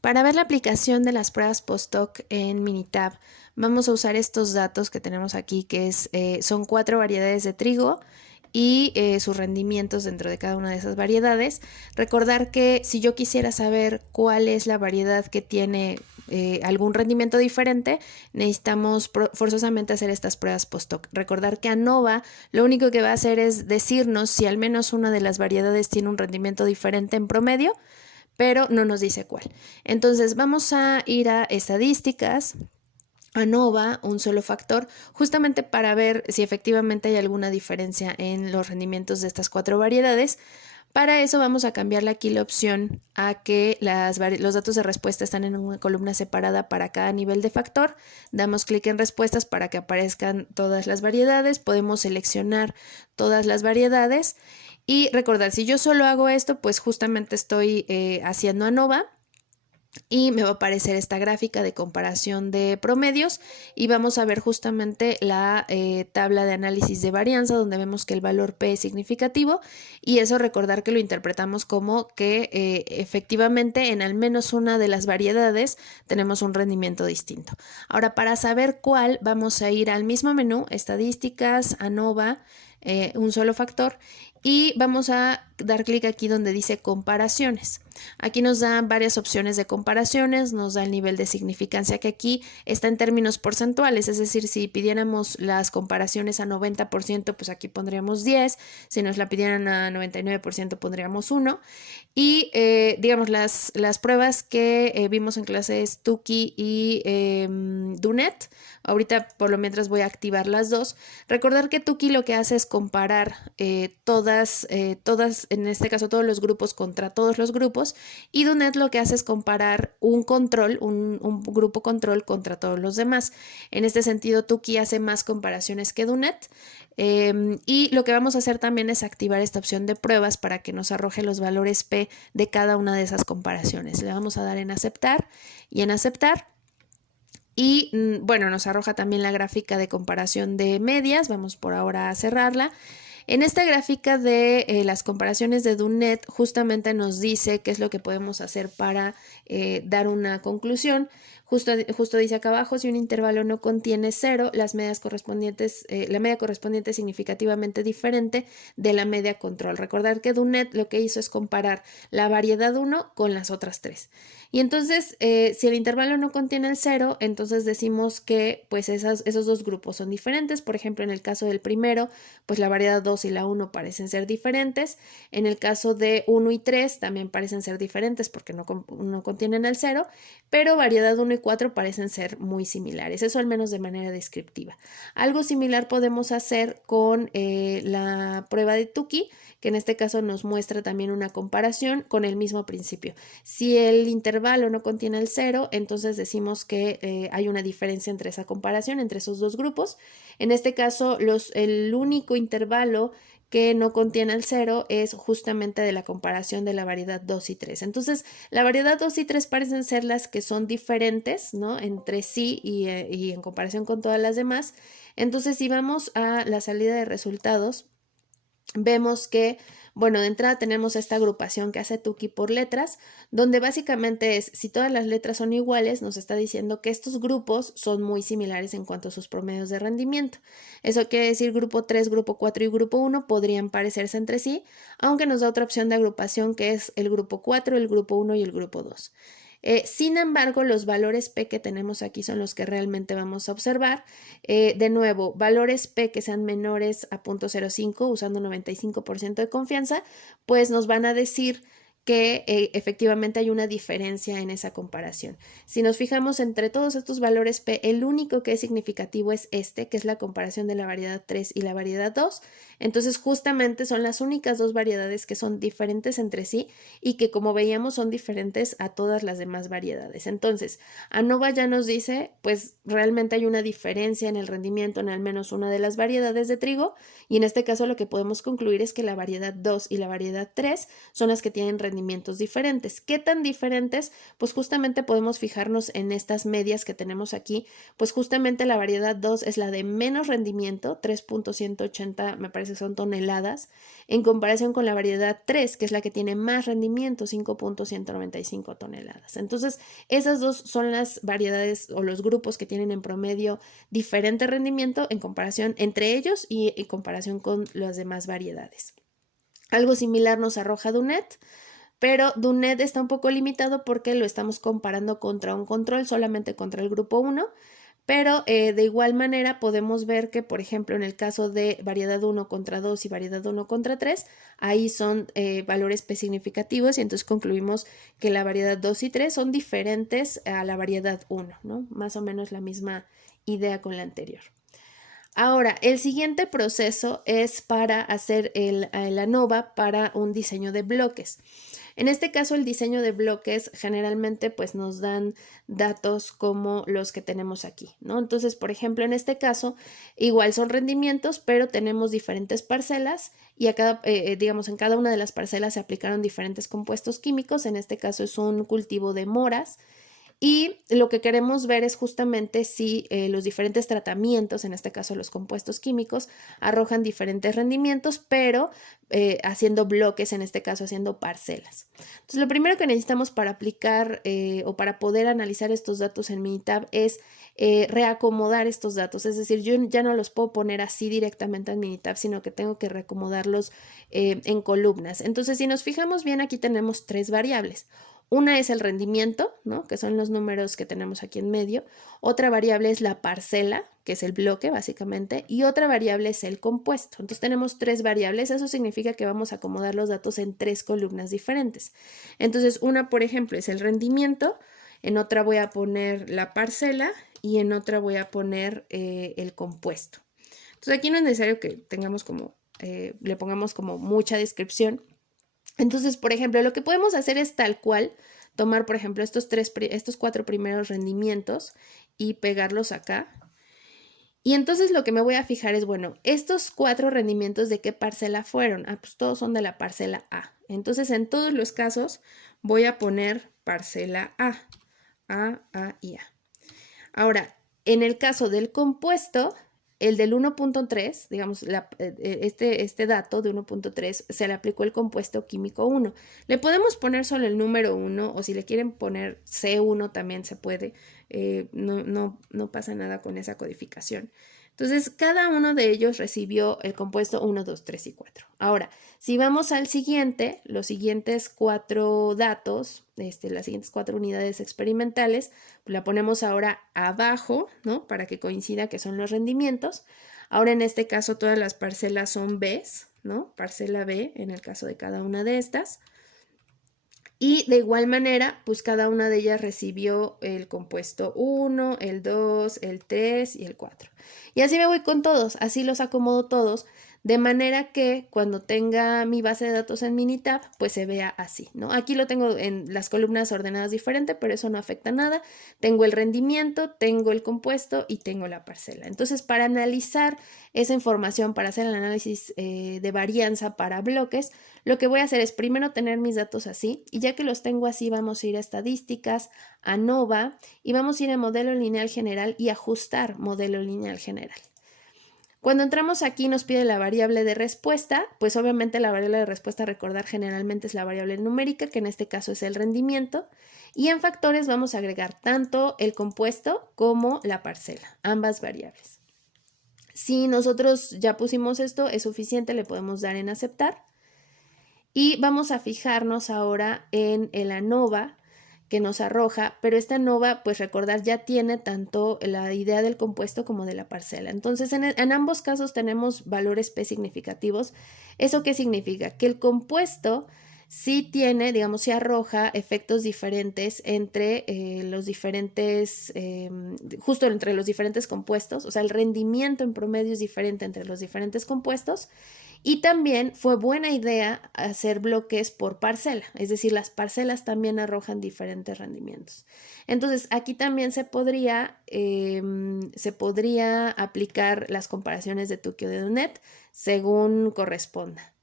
Para ver la aplicación de las pruebas post-hoc en Minitab, vamos a usar estos datos que tenemos aquí, son 4 variedades de trigo y sus rendimientos dentro de cada una de esas variedades. Recordar que si yo quisiera saber cuál es la variedad que tiene algún rendimiento diferente, necesitamos forzosamente hacer estas pruebas post-hoc. Recordar que ANOVA lo único que va a hacer es decirnos si al menos una de las variedades tiene un rendimiento diferente en promedio, pero no nos dice cuál. Entonces vamos a ir a estadísticas, ANOVA, un solo factor, justamente para ver si efectivamente hay alguna diferencia en los rendimientos de estas 4 variedades. Para eso vamos a cambiarle aquí la opción a que los datos de respuesta están en una columna separada para cada nivel de factor. Damos clic en respuestas para que aparezcan todas las variedades. Podemos seleccionar todas las variedades y recordar, si yo solo hago esto, pues justamente estoy haciendo ANOVA y me va a aparecer esta gráfica de comparación de promedios y vamos a ver justamente la tabla de análisis de varianza, donde vemos que el valor P es significativo, y eso recordar que lo interpretamos como que efectivamente en al menos una de las variedades tenemos un rendimiento distinto. Ahora, para saber cuál, vamos a ir al mismo menú, estadísticas, ANOVA, un solo factor, y vamos a dar clic aquí donde dice comparaciones. Aquí nos dan varias opciones de comparaciones, nos da el nivel de significancia, que aquí está en términos porcentuales, es decir, si pidiéramos las comparaciones a 90%, pues aquí pondríamos 10, si nos la pidieran a 99% pondríamos 1, y digamos las pruebas que vimos en clases Tukey y Dunet. Ahorita por lo mientras voy a activar las dos. Recordar que Tukey lo que hace es comparar todas, en este caso todos los grupos contra todos los grupos, y Dunet lo que hace es comparar un control, un grupo control contra todos los demás. En este sentido, Tukey hace más comparaciones que Dunet. Y lo que vamos a hacer también es activar esta opción de pruebas para que nos arroje los valores P de cada una de esas comparaciones. Le vamos a dar en aceptar y en aceptar. Y bueno, nos arroja también la gráfica de comparación de medias. Vamos por ahora a cerrarla. En esta gráfica de las comparaciones de Dunet, justamente nos dice qué es lo que podemos hacer para dar una conclusión. Justo dice acá abajo, si un intervalo no contiene 0, la media correspondiente es significativamente diferente de la media control. Recordar que Dunet lo que hizo es comparar la variedad 1 con las otras 3. Y entonces, si el intervalo no contiene el 0, entonces decimos que pues esos dos grupos son diferentes. Por ejemplo, en el caso del primero, pues la variedad 2 y la 1 parecen ser diferentes. En el caso de 1 y 3 también parecen ser diferentes porque no contienen el 0, pero variedad 1 y 4 parecen ser muy similares, eso al menos de manera descriptiva. Algo similar podemos hacer con la prueba de Tukey, que en este caso nos muestra también una comparación con el mismo principio. Si el intervalo no contiene el 0, entonces decimos que hay una diferencia entre esa comparación, entre esos dos grupos. En este caso, el único intervalo que no contiene el 0 es justamente de la comparación de la variedad 2 y 3. Entonces, la variedad 2 y 3 parecen ser las que son diferentes, ¿no?, entre sí y en comparación con todas las demás. Entonces, si vamos a la salida de resultados, vemos que, bueno, de entrada tenemos esta agrupación que hace Tukey por letras, donde básicamente es, si todas las letras son iguales, nos está diciendo que estos grupos son muy similares en cuanto a sus promedios de rendimiento. Eso quiere decir grupo 3, grupo 4 y grupo 1 podrían parecerse entre sí, aunque nos da otra opción de agrupación que es el grupo 4, el grupo 1 y el grupo 2. Sin embargo, los valores P que tenemos aquí son los que realmente vamos a observar. De nuevo, valores P que sean menores a 0.05, usando 95% de confianza, pues nos van a decir que efectivamente hay una diferencia en esa comparación. Si nos fijamos entre todos estos valores P, el único que es significativo es este, que es la comparación de la variedad 3 y la variedad 2. Entonces, justamente son las únicas dos variedades que son diferentes entre sí y que, como veíamos, son diferentes a todas las demás variedades. Entonces, ANOVA ya nos dice, pues realmente hay una diferencia en el rendimiento en al menos una de las variedades de trigo, y en este caso lo que podemos concluir es que la variedad 2 y la variedad 3 son las que tienen rendimiento rendimientos diferentes. ¿Qué tan diferentes? Pues justamente podemos fijarnos en estas medias que tenemos aquí, pues justamente la variedad 2 es la de menos rendimiento, 3.180 me parece son toneladas, en comparación con la variedad 3, que es la que tiene más rendimiento, 5.195 toneladas. Entonces, esas dos son las variedades o los grupos que tienen en promedio diferente rendimiento en comparación entre ellos y en comparación con las demás variedades. Algo similar nos arroja DUNET, pero DUNET está un poco limitado porque lo estamos comparando contra un control, solamente contra el grupo 1, pero de igual manera podemos ver que, por ejemplo, en el caso de variedad 1 contra 2 y variedad 1 contra 3, ahí son valores significativos y entonces concluimos que la variedad 2 y 3 son diferentes a la variedad 1, ¿no? Más o menos la misma idea con la anterior. Ahora, el siguiente proceso es para hacer la ANOVA para un diseño de bloques. En este caso, el diseño de bloques generalmente pues nos dan datos como los que tenemos aquí, ¿no? Entonces, por ejemplo, en este caso, igual son rendimientos, pero tenemos diferentes parcelas y a cada, digamos, en cada una de las parcelas se aplicaron diferentes compuestos químicos. En este caso es un cultivo de moras. Y lo que queremos ver es justamente si los diferentes tratamientos, en este caso los compuestos químicos, arrojan diferentes rendimientos, pero haciendo bloques, en este caso haciendo parcelas. Entonces, lo primero que necesitamos para aplicar o para poder analizar estos datos en Minitab es reacomodar estos datos. Es decir, yo ya no los puedo poner así directamente en Minitab, sino que tengo que reacomodarlos en columnas. Entonces, si nos fijamos bien, aquí tenemos tres variables. Una es el rendimiento, ¿no? Que son los números que tenemos aquí en medio. Otra variable es la parcela, que es el bloque básicamente, y otra variable es el compuesto. Entonces tenemos tres variables, eso significa que vamos a acomodar los datos en tres columnas diferentes. Entonces una, por ejemplo, es el rendimiento, en otra voy a poner la parcela y en otra voy a poner el compuesto. Entonces aquí no es necesario que tengamos como, le pongamos como mucha descripción. Entonces, por ejemplo, lo que podemos hacer es tal cual tomar, por ejemplo, estos cuatro primeros rendimientos y pegarlos acá. Y entonces lo que me voy a fijar es, bueno, estos cuatro rendimientos de qué parcela fueron. Ah, pues todos son de la parcela A. Entonces, en todos los casos voy a poner parcela A y A. Ahora, en el caso del compuesto, el del 1.3, digamos, este dato de 1.3 se le aplicó el compuesto químico 1. Le podemos poner solo el número 1 o si le quieren poner C1 también se puede. No pasa nada con esa codificación. Entonces, cada uno de ellos recibió el compuesto 1, 2, 3 y 4. Ahora, si vamos al siguiente, los siguientes cuatro datos, las siguientes cuatro unidades experimentales, pues la ponemos ahora abajo, ¿no? Para que coincida que son los rendimientos. Ahora, en este caso, todas las parcelas son Bs, ¿no? Parcela B en el caso de cada una de estas. Y de igual manera, pues cada una de ellas recibió el compuesto 1, el 2, el 3 y el 4. Y así me voy con todos, así los acomodo todos, de manera que cuando tenga mi base de datos en Minitab, pues se vea así, ¿no? Aquí lo tengo en las columnas ordenadas diferente, pero eso no afecta nada. Tengo el rendimiento, tengo el compuesto y tengo la parcela. Entonces, para analizar esa información, para hacer el análisis de varianza para bloques, lo que voy a hacer es primero tener mis datos así y ya que los tengo así vamos a ir a estadísticas, a ANOVA y vamos a ir a modelo lineal general y ajustar modelo lineal general. Cuando entramos aquí nos pide la variable de respuesta, pues obviamente la variable de respuesta, recordar, generalmente es la variable numérica, que en este caso es el rendimiento, y en factores vamos a agregar tanto el compuesto como la parcela, ambas variables. Si nosotros ya pusimos esto, es suficiente, le podemos dar en aceptar. Y vamos a fijarnos ahora en el ANOVA que nos arroja, pero esta ANOVA, pues recordar, ya tiene tanto la idea del compuesto como de la parcela. Entonces, en ambos casos tenemos valores P significativos. ¿Eso qué significa? Que el compuesto sí tiene, digamos, sí arroja efectos diferentes entre los diferentes, justo entre los diferentes compuestos, o sea, el rendimiento en promedio es diferente entre los diferentes compuestos. Y también fue buena idea hacer bloques por parcela, es decir, las parcelas también arrojan diferentes rendimientos. Entonces, aquí también se podría aplicar las comparaciones de Tukio de Dunet según corresponda.